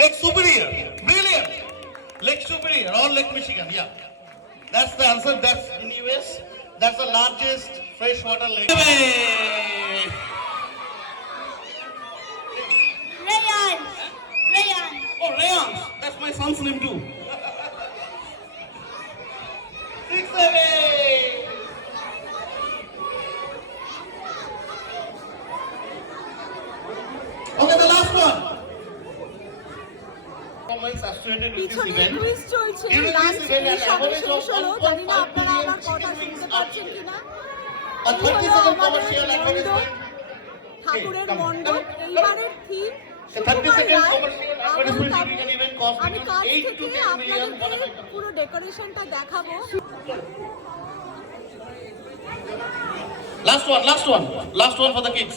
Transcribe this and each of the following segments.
Lake Superior. Brilliant. Lake Superior or Lake Michigan. Yeah. That's the answer. That's in US. That's the largest freshwater lake. Rayan. Rayan. Oh, Rayon. That's my son's name too. 6-7. Okay, the last one. Associated with this পিছনে event. Quiz চলছে lunch সবে শেষ হলো জানি না আপনারা আমার কথা শুনতে পাচ্ছেন কিনা A এই 30 হলো second আমাদের commercial মণ্ডপ, advertisement. ঠাকুরের Come, মণ্ডপ come, এইবারের theme A 30 second commercial advertisement during an event cost আমি between কাছ 8 to থেকে 10 million. আপনাদেরকে পুরো ডেকোরেশনটা দেখাবো Last one for the kids.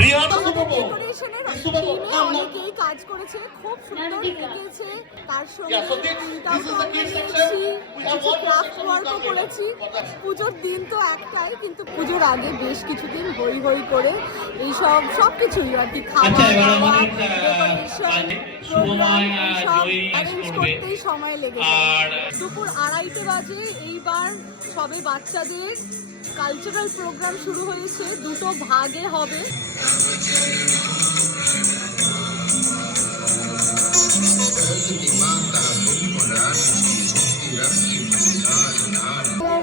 Rihanna Super Bowl. ডেকোরেশনের Super Bowl. থিমে অনেকেই কাজ করেছে খুব সুন্দর লেগেছে তার সঙ্গে Yeah, so this is the kids section. We have one more craft section ওয়ার্কও coming. করেছি পুজোর দিন তো একটাই কিন্তু পুজোর আগে বেশ কিছুদিন হই হই করে এইসব সবকিছুই আর কি খাওয়া আচ্ছা, এবার দাওয়া আমাদের, ডেকোরেশন শুভময়, সব জয়ী নাচ অ্যারেঞ্জ করবে। করতেই সময় লেগে আর যায় দুপুর 2:30 বাজে এইবার সবে বাচ্চাদের কালচারাল প্রোগ্রাম শুরু হয়েছে দুটো ভাগে হবে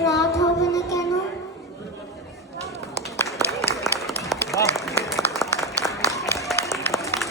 রাধা